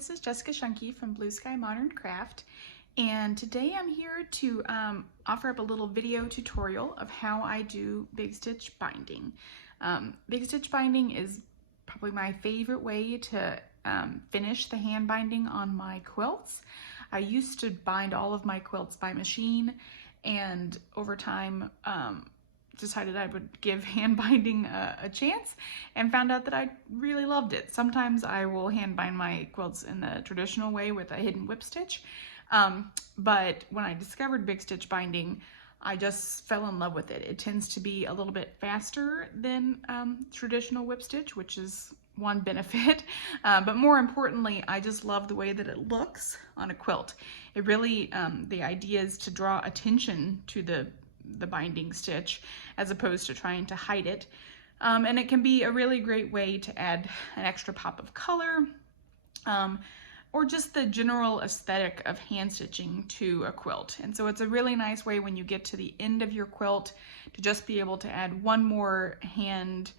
this is Jessica Shunke from Blue Sky Modern Craft, and today I'm here to offer up a little video tutorial of how I do big stitch binding. Big stitch binding is probably my favorite way to finish the hand binding on my quilts. I used to bind all of my quilts by machine, and over time decided I would give hand binding a chance and found out that I really loved it. Sometimes I will hand bind my quilts in the traditional way with a hidden whip stitch, but when I discovered big stitch binding, I just fell in love with it. It tends to be a little bit faster than traditional whip stitch, which is one benefit, but more importantly, I just love the way that it looks on a quilt. It really, the idea is to draw attention to the binding stitch as opposed to trying to hide it. And it can be a really great way to add an extra pop of color, or just the general aesthetic of hand stitching to a quilt. And so it's a really nice way when you get to the end of your quilt to just be able to add one more handmade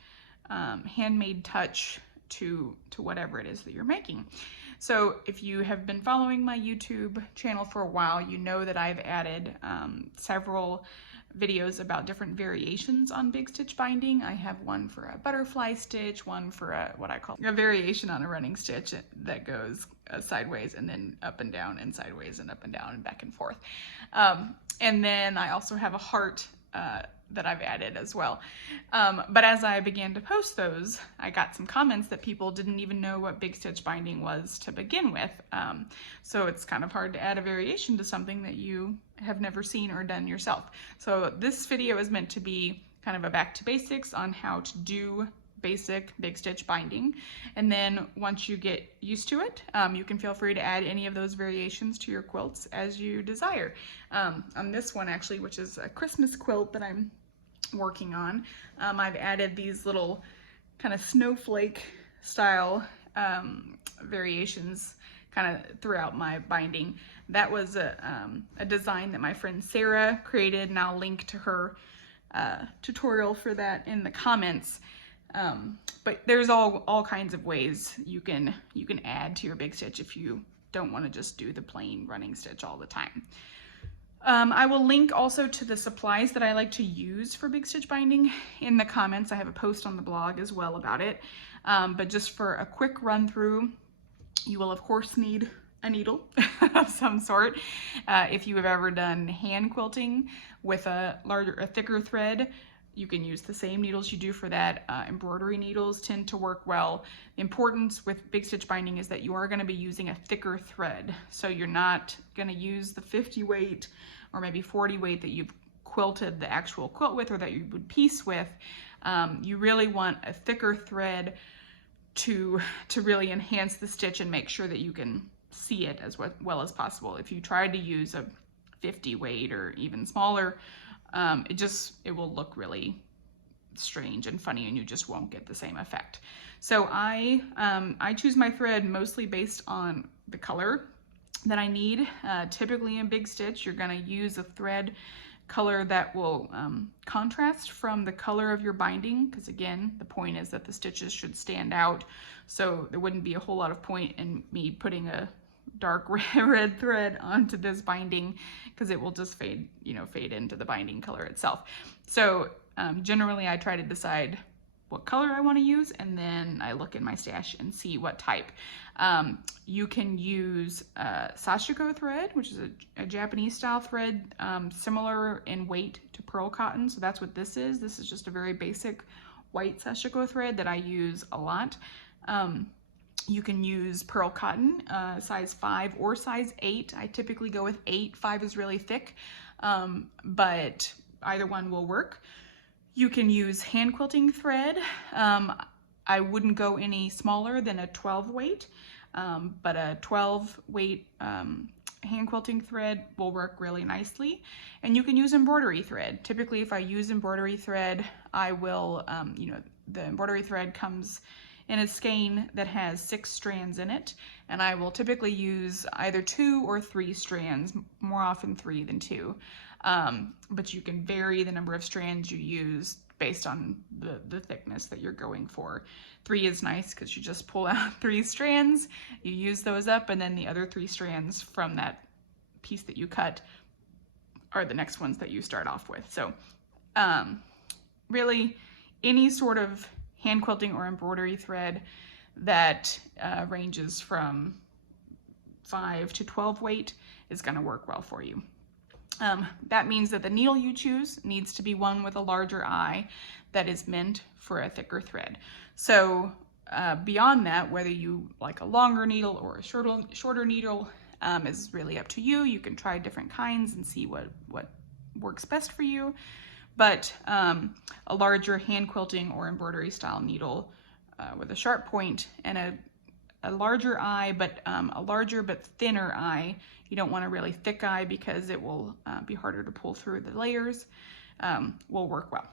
touch to whatever it is that you're making. So if you have been following my YouTube channel for a while, you know that I've added several videos about different variations on big stitch binding. I have one for a butterfly stitch, one for what I call a variation on a running stitch that goes sideways and then up and down and sideways and up and down and back and forth. And then I also have a heart that I've added as well. But as I began to post those, I got some comments that people didn't even know what big stitch binding was to begin with. So it's kind of hard to add a variation to something that you have never seen or done yourself. So this video is meant to be kind of a back to basics on how to do basic big stitch binding. And then once you get used to it, you can feel free to add any of those variations to your quilts as you desire. On this one actually, which is a Christmas quilt that I'm working on, I've added these little kind of snowflake style variations kind of throughout my binding. That was a design that my friend Sarah created, and I'll link to her tutorial for that in the comments. But there's all kinds of ways you can add to your big stitch if you don't want to just do the plain running stitch all the time. I will link also to the supplies that I like to use for big stitch binding in the comments. I have a post on the blog as well about it. But just for a quick run through, you will of course need a needle of some sort. If you have ever done hand quilting with a thicker thread, you can use the same needles you do for that. Embroidery needles tend to work well. The importance with big stitch binding is that you are going to be using a thicker thread. So you're not going to use the 50 weight or maybe 40 weight that you've quilted the actual quilt with or that you would piece with. You really want a thicker thread to really enhance the stitch and make sure that you can see it as well as possible. If you tried to use a 50 weight or even smaller, it will look really strange and funny, and you just won't get the same effect. So I choose my thread mostly based on the color that I need. Typically in big stitch, you're gonna use a thread color that will contrast from the color of your binding, because again, the point is that the stitches should stand out. So there wouldn't be a whole lot of point in me putting a dark red thread onto this binding, because it will just fade into the binding color itself. So generally I try to decide what color I want to use, and then I look in my stash and see what type. You can use sashiko thread, which is a Japanese style thread, similar in weight to pearl cotton. So that's what this is. This is just a very basic white sashiko thread that I use a lot. You can use pearl cotton, size 5 or size 8. I typically go with 8. 5 is really thick, but either one will work. You can use hand quilting thread. I wouldn't go any smaller than a 12 weight, but a 12 weight hand quilting thread will work really nicely. And you can use embroidery thread. Typically, if I use embroidery thread, I will, the embroidery thread comes in a skein that has 6 strands in it, and I will typically use either 2 or 3 strands, more often 3 than 2. but you can vary the number of strands you use based on the thickness that you're going for. 3 is nice because you just pull out 3 strands, you use those up, and then the other 3 strands from that piece that you cut are the next ones that you start off with. So really any sort of hand quilting or embroidery thread that ranges from 5 to 12 weight is going to work well for you. That means that the needle you choose needs to be one with a larger eye that is meant for a thicker thread. So beyond that, whether you like a longer needle or a shorter needle is really up to you. You can try different kinds and see what works best for you. But a larger hand quilting or embroidery style needle with a sharp point and a larger eye, but a larger but thinner eye. You don't want a really thick eye because it will be harder to pull through the layers, will work well.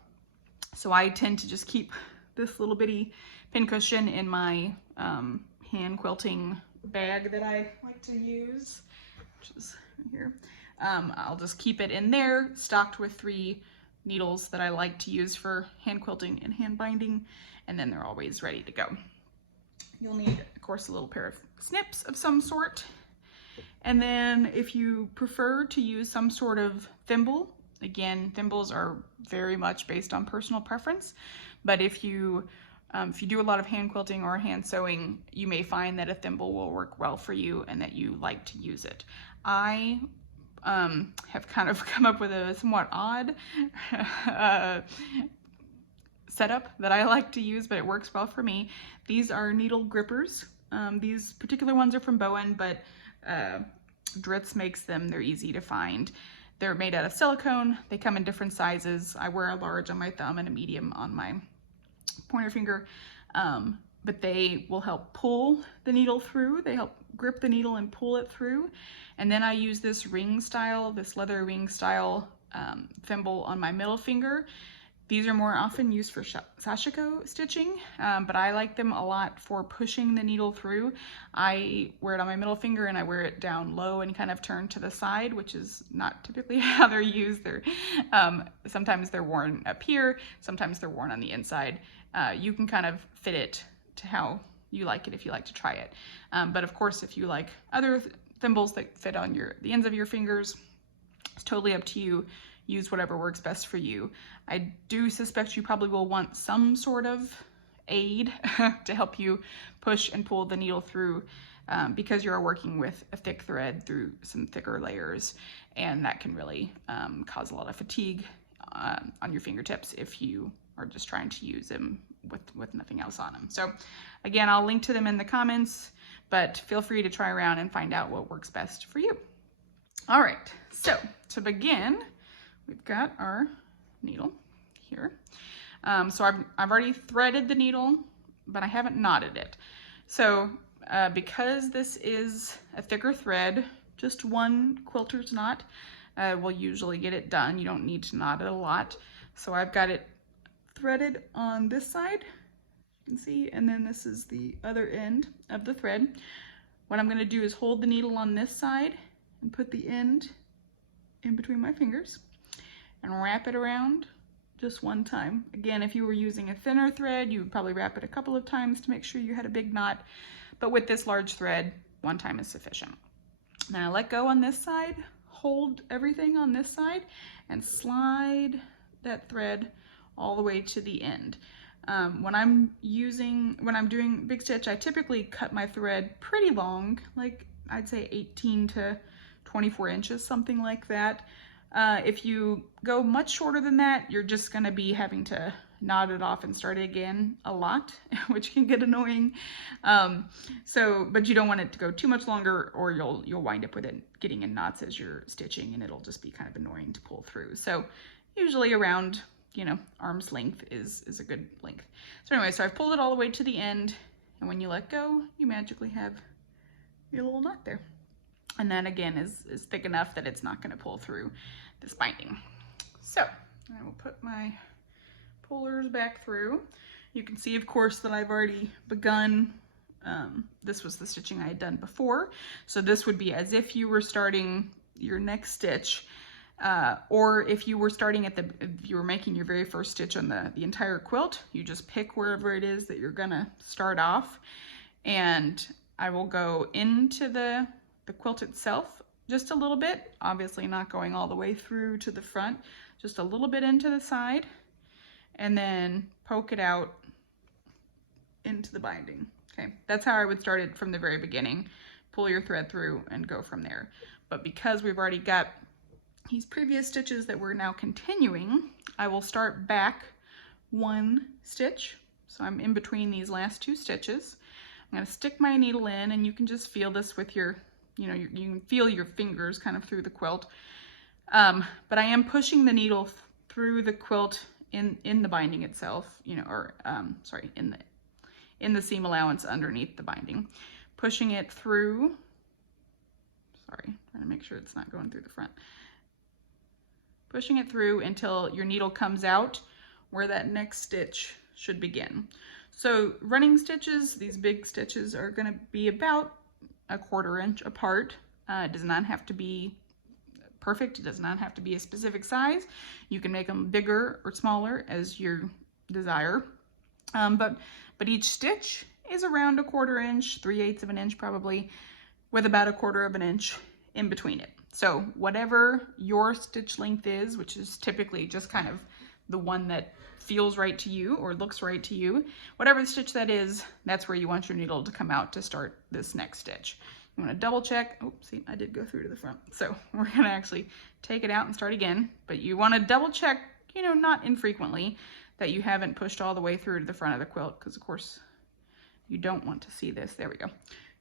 So I tend to just keep this little bitty pincushion in my hand quilting bag that I like to use, which is right here. I'll just keep it in there, stocked with 3 needles that I like to use for hand quilting and hand binding, and then they're always ready to go. You'll need, of course, a little pair of snips of some sort. And then if you prefer to use some sort of thimble, again, thimbles are very much based on personal preference, but if you do a lot of hand quilting or hand sewing, you may find that a thimble will work well for you and that you like to use it. I have kind of come up with a somewhat odd setup that I like to use, but it works well for me. These are needle grippers. These particular ones are from Bowen, but Dritz makes them. They're easy to find. They're made out of silicone. They come in different sizes. I wear a large on my thumb and a medium on my pointer finger, but they will help pull the needle through. They help grip the needle and pull it through. And then I use this ring style, this leather ring style thimble on my middle finger. These are more often used for sashiko stitching, but I like them a lot for pushing the needle through. I wear it on my middle finger and I wear it down low and kind of turn to the side, which is not typically how they're used. Sometimes they're worn up here, sometimes they're worn on the inside. You can kind of fit it to how you like it if you like to try it. But of course, if you like other thimbles that fit on the ends of your fingers, it's totally up to you. Use whatever works best for you. I do suspect you probably will want some sort of aid to help you push and pull the needle through because you're working with a thick thread through some thicker layers, and that can really cause a lot of fatigue on your fingertips if you are just trying to use them with nothing else on them. So again, I'll link to them in the comments, but feel free to try around and find out what works best for you. All right, so to begin, we've got our needle here. So I've already threaded the needle, but I haven't knotted it. So because this is a thicker thread, just one quilter's knot will usually get it done. You don't need to knot it a lot. So I've got it threaded on this side, you can see, and then this is the other end of the thread. What I'm gonna do is hold the needle on this side and put the end in between my fingers and wrap it around just one time. Again, if you were using a thinner thread, you would probably wrap it a couple of times to make sure you had a big knot, but with this large thread, one time is sufficient. Then I let go on this side, hold everything on this side, and slide that thread all the way to the end. When I'm doing big stitch, I typically cut my thread pretty long, like I'd say 18 to 24 inches, something like that. If you go much shorter than that, you're just gonna be having to knot it off and start it again a lot, which can get annoying. But you don't want it to go too much longer, or you'll wind up with it getting in knots as you're stitching, and it'll just be kind of annoying to pull through. So usually around, arm's length is a good length. So anyway, so I've pulled it all the way to the end, and when you let go, you magically have your little knot there. And that again is thick enough that it's not going to pull through this binding. So I will put my pullers back through. You can see, of course, that I've already begun. This was the stitching I had done before. So this would be as if you were starting your next stitch. Or if you were starting at if you were making your very first stitch on the entire quilt, you just pick wherever it is that you're gonna start off. And I will go into the quilt itself just a little bit, obviously not going all the way through to the front, just a little bit into the side, and then poke it out into the binding. Okay, that's how I would start it from the very beginning. Pull your thread through and go from there. But because we've already got these previous stitches that we're now continuing, I will start back 1 stitch. So I'm in between these last 2 stitches. I'm going to stick my needle in, and you can just feel this with your, you can feel your fingers kind of through the quilt. But I am pushing the needle through the quilt in the binding itself, sorry, in the seam allowance underneath the binding. Pushing it through, sorry, trying to make sure it's not going through the front. Pushing it through until your needle comes out where that next stitch should begin. So running stitches, these big stitches, are going to be about 1/4 inch apart. It does not have to be perfect. It does not have to be a specific size. You can make them bigger or smaller as you desire. But each stitch is around 1/4 inch, 3/8 of an inch probably, with about 1/4 of an inch in between it. So whatever your stitch length is, which is typically just kind of the one that feels right to you or looks right to you, whatever the stitch that is, that's where you want your needle to come out to start this next stitch. You want to double check. Oh, see, I did go through to the front. So we're going to actually take it out and start again. But you want to double check, not infrequently, that you haven't pushed all the way through to the front of the quilt, because of course you don't want to see this. There we go.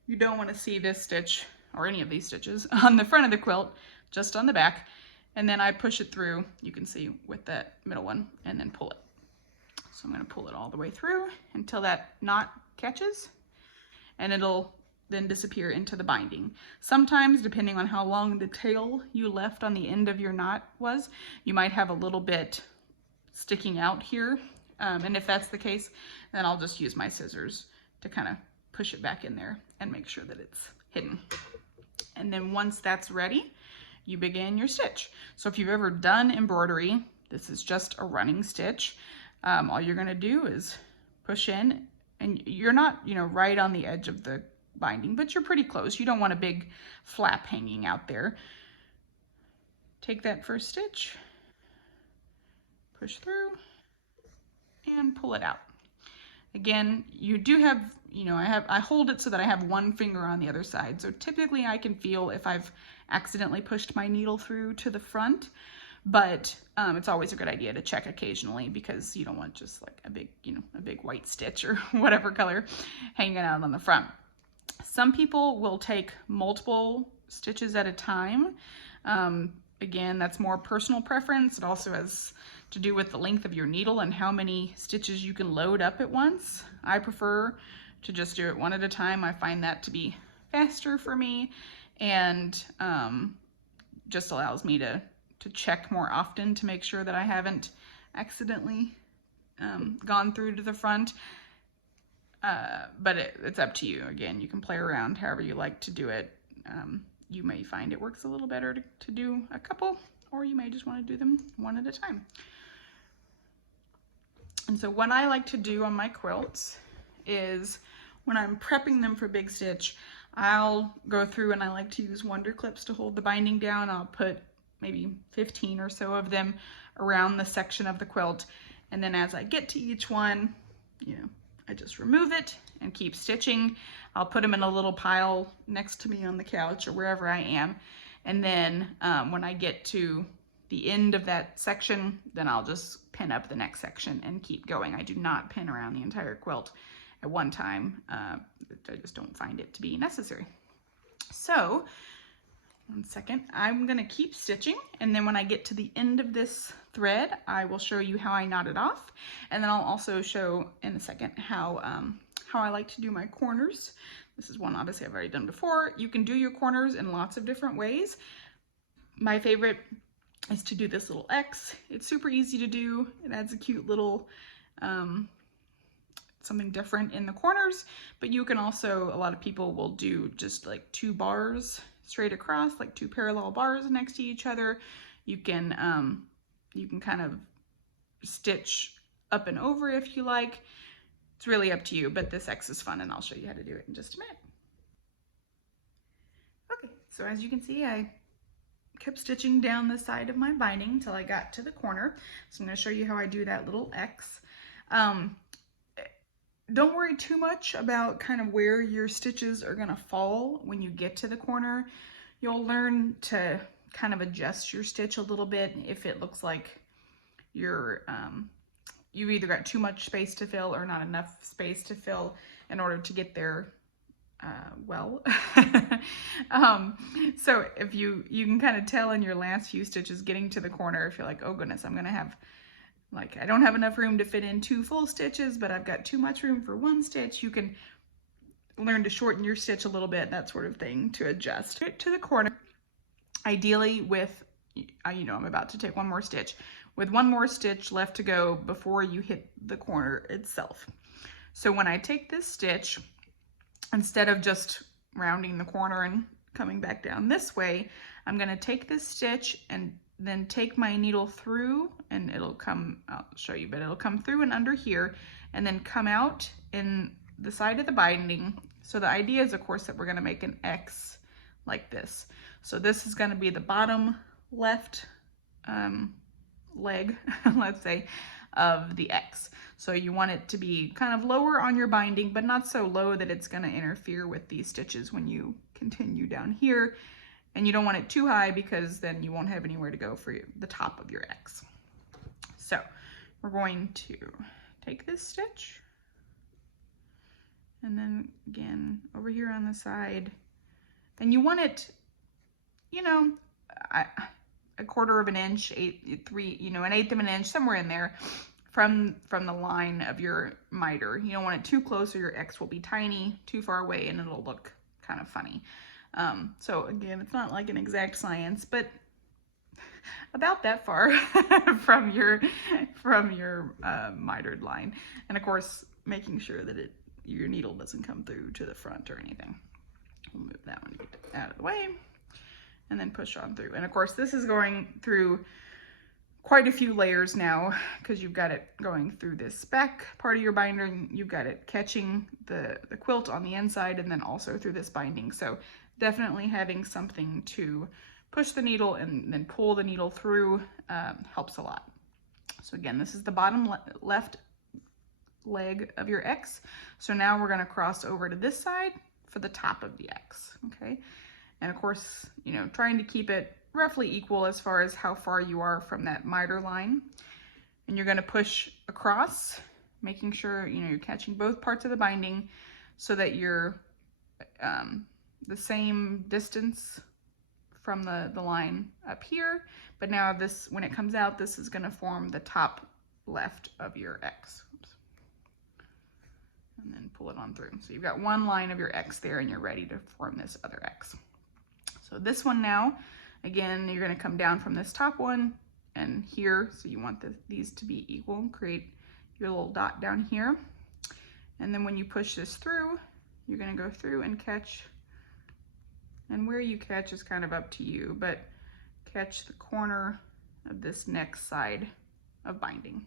You don't want to see this stitch or any of these stitches on the front of the quilt, just on the back. And then I push it through, you can see, with that middle one, and then pull it. So I'm going to pull it all the way through until that knot catches, and it'll then disappear into the binding. Sometimes, depending on how long the tail you left on the end of your knot was, you might have a little bit sticking out here. And if that's the case, then I'll just use my scissors to kind of push it back in there and make sure that it's hidden. And then once that's ready, you begin your stitch. So if you've ever done embroidery, this is just a running stitch. All you're going to do is push in, and you're not, right on the edge of the binding, but you're pretty close. You don't want a big flap hanging out there. Take that first stitch, push through, and pull it out. Again, you do have, I hold it so that I have 1 finger on the other side. So typically I can feel if I've accidentally pushed my needle through to the front, but it's always a good idea to check occasionally, because you don't want just like a big white stitch or whatever color hanging out on the front. Some people will take multiple stitches at a time. Again, that's more personal preference. It also has to do with the length of your needle and how many stitches you can load up at once. I prefer to just do it one at a time. I find that to be faster for me, and just allows me to check more often to make sure that I haven't accidentally gone through to the front. But it's up to you. Again, you can play around however you like to do it. You may find it works a little better to do a couple, or you may just want to do them one at a time. And so what I like to do on my quilts is, when I'm prepping them for big stitch, I'll go through and I like to use wonder clips to hold the binding down. I'll put maybe 15 or so of them around the section of the quilt. And then as I get to each one, I just remove it and keep stitching. I'll put them in a little pile next to me on the couch or wherever I am. And then when I get to the end of that section, then I'll just pin up the next section and keep going. I do not pin around the entire quilt at one time. I just don't find it to be necessary. So, one second, I'm gonna keep stitching, and then when I get to the end of this thread, I will show you how I knot it off, and then I'll also show in a second how I like to do my corners. This is one obviously I've already done before. You can do your corners in lots of different ways. My favorite is to do this little X. It's super easy to do. It adds a cute little something different in the corners, but you can also, a lot of people will do just like 2 bars straight across, like 2 parallel bars next to each other. You can kind of stitch up and over if you like. It's really up to you, but this X is fun and I'll show you how to do it in just a minute. Okay, so as you can see, I kept stitching down the side of my binding until I got to the corner. So I'm going to show you how I do that little X. Don't worry too much about kind of where your stitches are going to fall when you get to the corner. You'll learn to kind of adjust your stitch a little bit if it looks like you've either got too much space to fill or not enough space to fill in order to get there well. So if you can kind of tell in your last few stitches getting to the corner, if you're like, oh goodness, I'm gonna have, like, I don't have enough room to fit in 2 full stitches, but I've got too much room for 1 stitch, you can learn to shorten your stitch a little bit, that sort of thing, to adjust it to the corner. Ideally with, I'm about to take 1 more stitch, with 1 more stitch left to go before you hit the corner itself. So when I take this stitch, instead of just rounding the corner and coming back down this way, I'm going to take this stitch and then take my needle through, and it'll come, I'll show you, but it'll come through and under here and then come out in the side of the binding. So the idea is, of course, that we're going to make an X like this. So this is going to be the bottom left leg, let's say, of the X. So you want it to be kind of lower on your binding, but not so low that it's going to interfere with these stitches when you continue down here. And you don't want it too high because then you won't have anywhere to go for the top of your X. So we're going to take this stitch and then again over here on the side, and you want it, a 1/4 of an inch, an 1/8 of an inch, somewhere in there from the line of your miter. You don't want it too close or your X will be tiny, too far away, and it'll look kind of funny. So again, it's not like an exact science, but about that far from your mitered line. And of course, making sure that your needle doesn't come through to the front or anything. We'll move that one out of the way and then push on through. And of course, this is going through quite a few layers now because you've got it going through this back part of your binder, and you've got it catching the quilt on the inside and then also through this binding. So definitely having something to push the needle and then pull the needle through helps a lot. So again, this is the bottom left leg of your X. So now we're going to cross over to this side for the top of the X, okay? And of course, trying to keep it roughly equal as far as how far you are from that miter line. And you're going to push across, making sure, you're catching both parts of the binding so that you're the same distance from the line up here. But now this, when it comes out, this is going to form the top left of your X. Oops. And then pull it on through. So you've got 1 line of your X there and you're ready to form this other X. So this one now, again, you're going to come down from this top one and here. So you want these to be equal. Create your little dot down here. And then when you push this through, you're going to go through and catch. And where you catch is kind of up to you, but catch the corner of this next side of binding,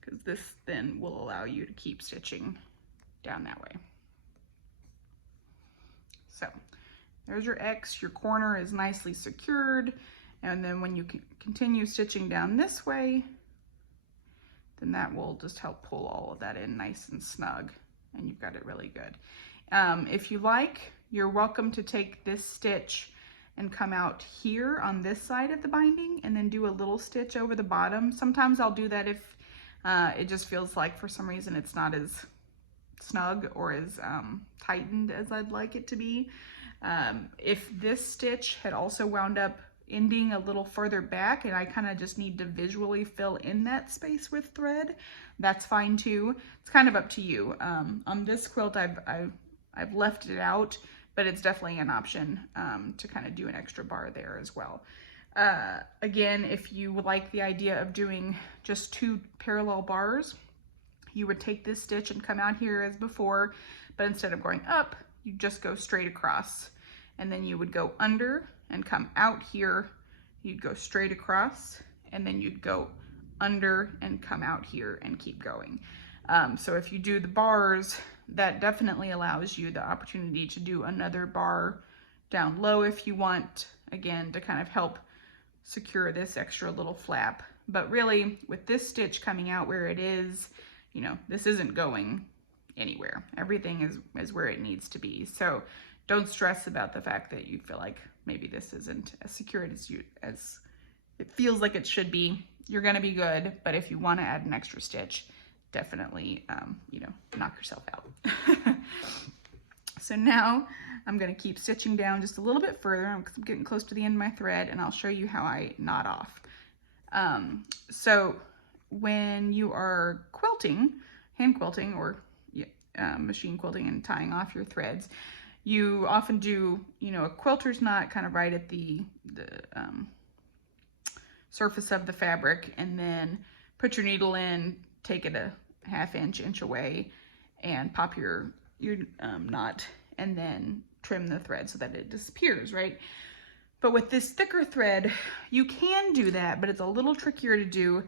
because this then will allow you to keep stitching down that way. So there's your X, your corner is nicely secured, and then when you continue stitching down this way, then that will just help pull all of that in nice and snug, and you've got it really good. If you like, you're welcome to take this stitch and come out here on this side of the binding and then do a little stitch over the bottom. Sometimes I'll do that if it just feels like for some reason it's not as snug or as tightened as I'd like it to be. If this stitch had also wound up ending a little further back and I kind of just need to visually fill in that space with thread, that's fine too. It's kind of up to you. On this quilt, I've left it out, but it's definitely an option to kind of do an extra bar there as well. Again, if you would like the idea of doing just 2 parallel bars, you would take this stitch and come out here as before, but instead of going up, you just go straight across, and then you would go under and come out here you'd go straight across, and then you'd go under and come out here and keep going. So if you do the bars, that definitely allows you the opportunity to do another bar down low if you want, again, to kind of help secure this extra little flap. But really, with this stitch coming out where it is, you know, this isn't going anywhere. Everything is where it needs to be. So don't stress about the fact that you feel like maybe this isn't as secured as it feels like it should be. You're gonna be good, but if you wanna add an extra stitch, definitely, you know, knock yourself out. So now I'm gonna keep stitching down just a little bit further because I'm getting close to the end of my thread, and I'll show you how I knot off. So when you are quilting, hand quilting or machine quilting and tying off your threads, you often do, you know, a quilter's knot kind of right at the surface of the fabric, and then put your needle in, take it a ½ inch away, and pop your knot, and then trim the thread so that it disappears, right? But with this thicker thread, you can do that, but it's a little trickier to do,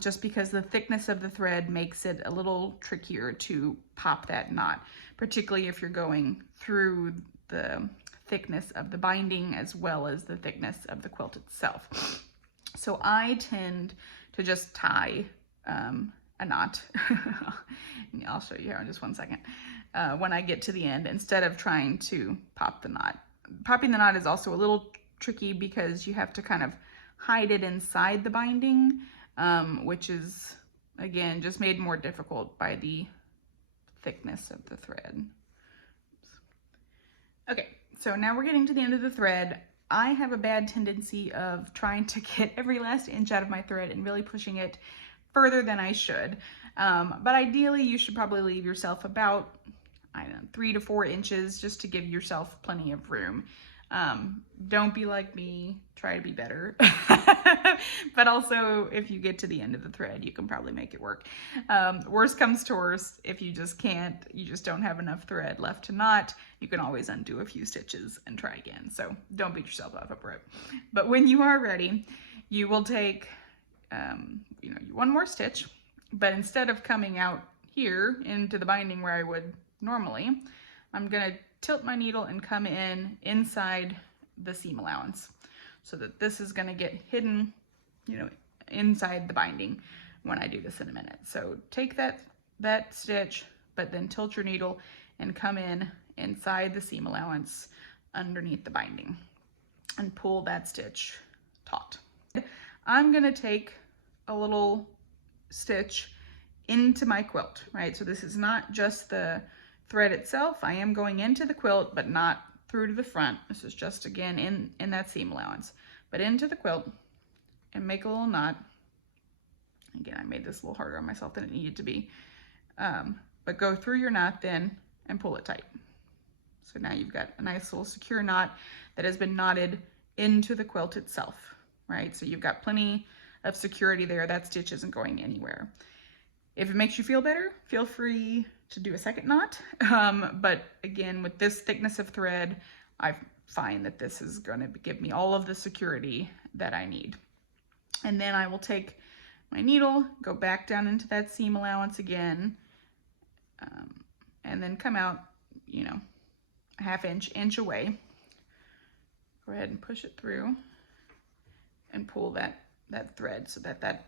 just because the thickness of the thread makes it a little trickier to pop that knot, particularly if you're going through the thickness of the binding as well as the thickness of the quilt itself. So I tend to just tie a knot. I'll show you here in just one second. When I get to the end, instead of trying to pop the knot. Popping the knot is also a little tricky because you have to kind of hide it inside the binding, which is, again, just made more difficult by the thickness of the thread. Okay, so now we're getting to the end of the thread. I have a bad tendency of trying to get every last inch out of my thread and really pushing it further than I should. But ideally, you should probably leave yourself about, I don't know, 3 to 4 inches just to give yourself plenty of room. Don't be like me, try to be better. But also, if you get to the end of the thread, you can probably make it work. Worst comes to worst, if you just can't, you just don't have enough thread left to knot, you can always undo a few stitches and try again. So don't beat yourself up over it. But when you are ready, you will take, you know, one more stitch, but instead of coming out here into the binding where I would normally, I'm gonna tilt my needle and come in inside the seam allowance so that this is gonna get hidden, you know, inside the binding when I do this in a minute. So take that stitch, but then tilt your needle and come in inside the seam allowance underneath the binding and pull that stitch taut. I'm gonna take a little stitch into my quilt, right? So this is not just the thread itself. I am going into the quilt, but not through to the front. This is just, again, in that seam allowance, but into the quilt, and make a little knot. Again, I made this a little harder on myself than it needed to be. But go through your knot then and pull it tight. So now you've got a nice little secure knot that has been knotted into the quilt itself, right? So you've got plenty of security there. That stitch isn't going anywhere. If it makes you feel better, feel free to do a second knot. But again, with this thickness of thread, I find that this is going to give me all of the security that I need. And then I will take my needle, go back down into that seam allowance again, and then come out, you know, a ½ inch away. Go ahead and push it through and pull that thread so that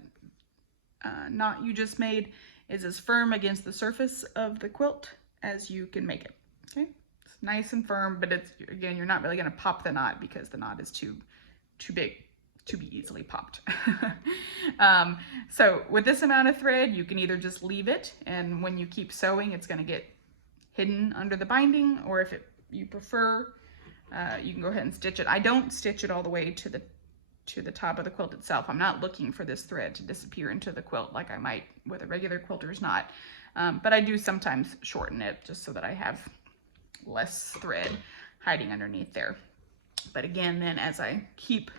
knot you just made is as firm against the surface of the quilt as you can make it. Okay, it's nice and firm, but it's, again, you're not really going to pop the knot because the knot is too big to be easily popped. So with this amount of thread, you can either just leave it, and when you keep sewing, it's going to get hidden under the binding, or if you prefer, you can go ahead and stitch it. I don't stitch it all the way to the top of the quilt itself. I'm not looking for this thread to disappear into the quilt like I might with a regular quilter's knot, but I do sometimes shorten it just so that I have less thread hiding underneath there. But again, then as I keep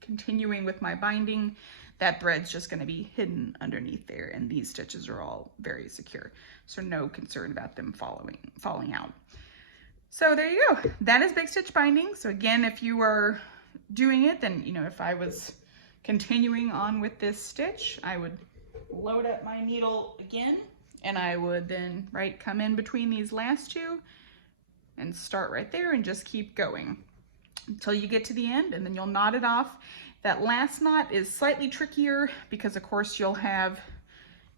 continuing with my binding, that thread's just going to be hidden underneath there, and these stitches are all very secure, so no concern about them falling out. So there you go. That is big stitch binding. So again, if you are doing it, then, you know, if I was continuing on with this stitch, I would load up my needle again, and I would then, right, come in between these last two and start right there and just keep going until you get to the end, and then you'll knot it off. That last knot is slightly trickier because of course you'll have,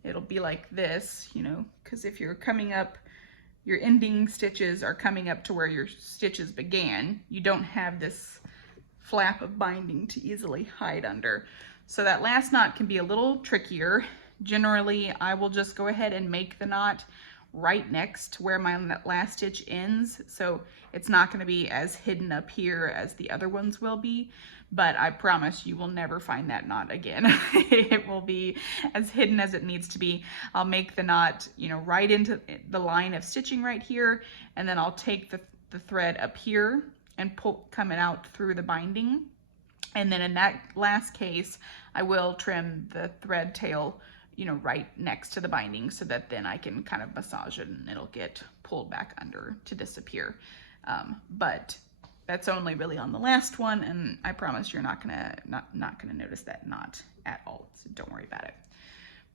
it'll be like this, you know, because if you're coming up, your ending stitches are coming up to where your stitches began, you don't have this flap of binding to easily hide under. So that last knot can be a little trickier. Generally, I will just go ahead and make the knot right next to where my last stitch ends, so it's not going to be as hidden up here as the other ones will be, but I promise you will never find that knot again. It will be as hidden as it needs to be. I'll make the knot, you know, right into the line of stitching right here, and then I'll take the thread up here and pull coming out through the binding, and then in that last case I will trim the thread tail, you know, right next to the binding, so that then I can kind of massage it and it'll get pulled back under to disappear. But that's only really on the last one, and I promise you're not gonna notice that knot at all, so don't worry about it.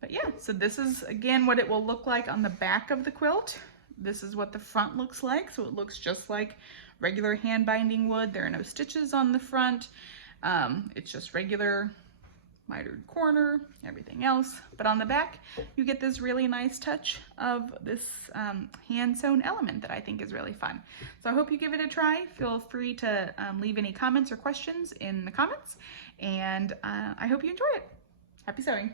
But yeah, so this is again what it will look like on the back of the quilt. This is what the front looks like, so it looks just like regular hand binding would. There are no stitches on the front. It's just regular mitered corner, everything else. But on the back, you get this really nice touch of this hand sewn element that I think is really fun. So I hope you give it a try. Feel free to leave any comments or questions in the comments, and I hope you enjoy it. Happy sewing.